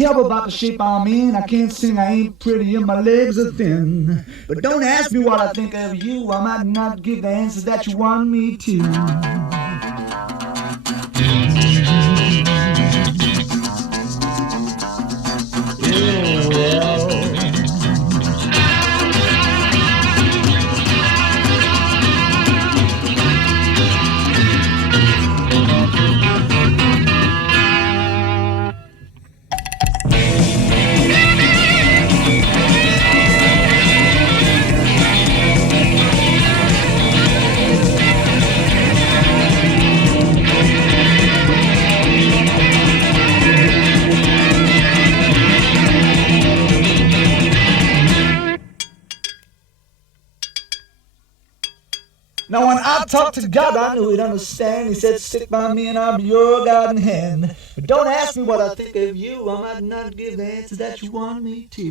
careful about the shape I'm in. I can't sing, I ain't pretty, and my legs are thin. But don't ask me what I think of you. I might not give the answers that you want me to. Now when I talked to God, I knew he'd understand. He said, stick by me and I'll be your guiding hand. But don't ask me what I think of you. I might not give the answers that you want me to.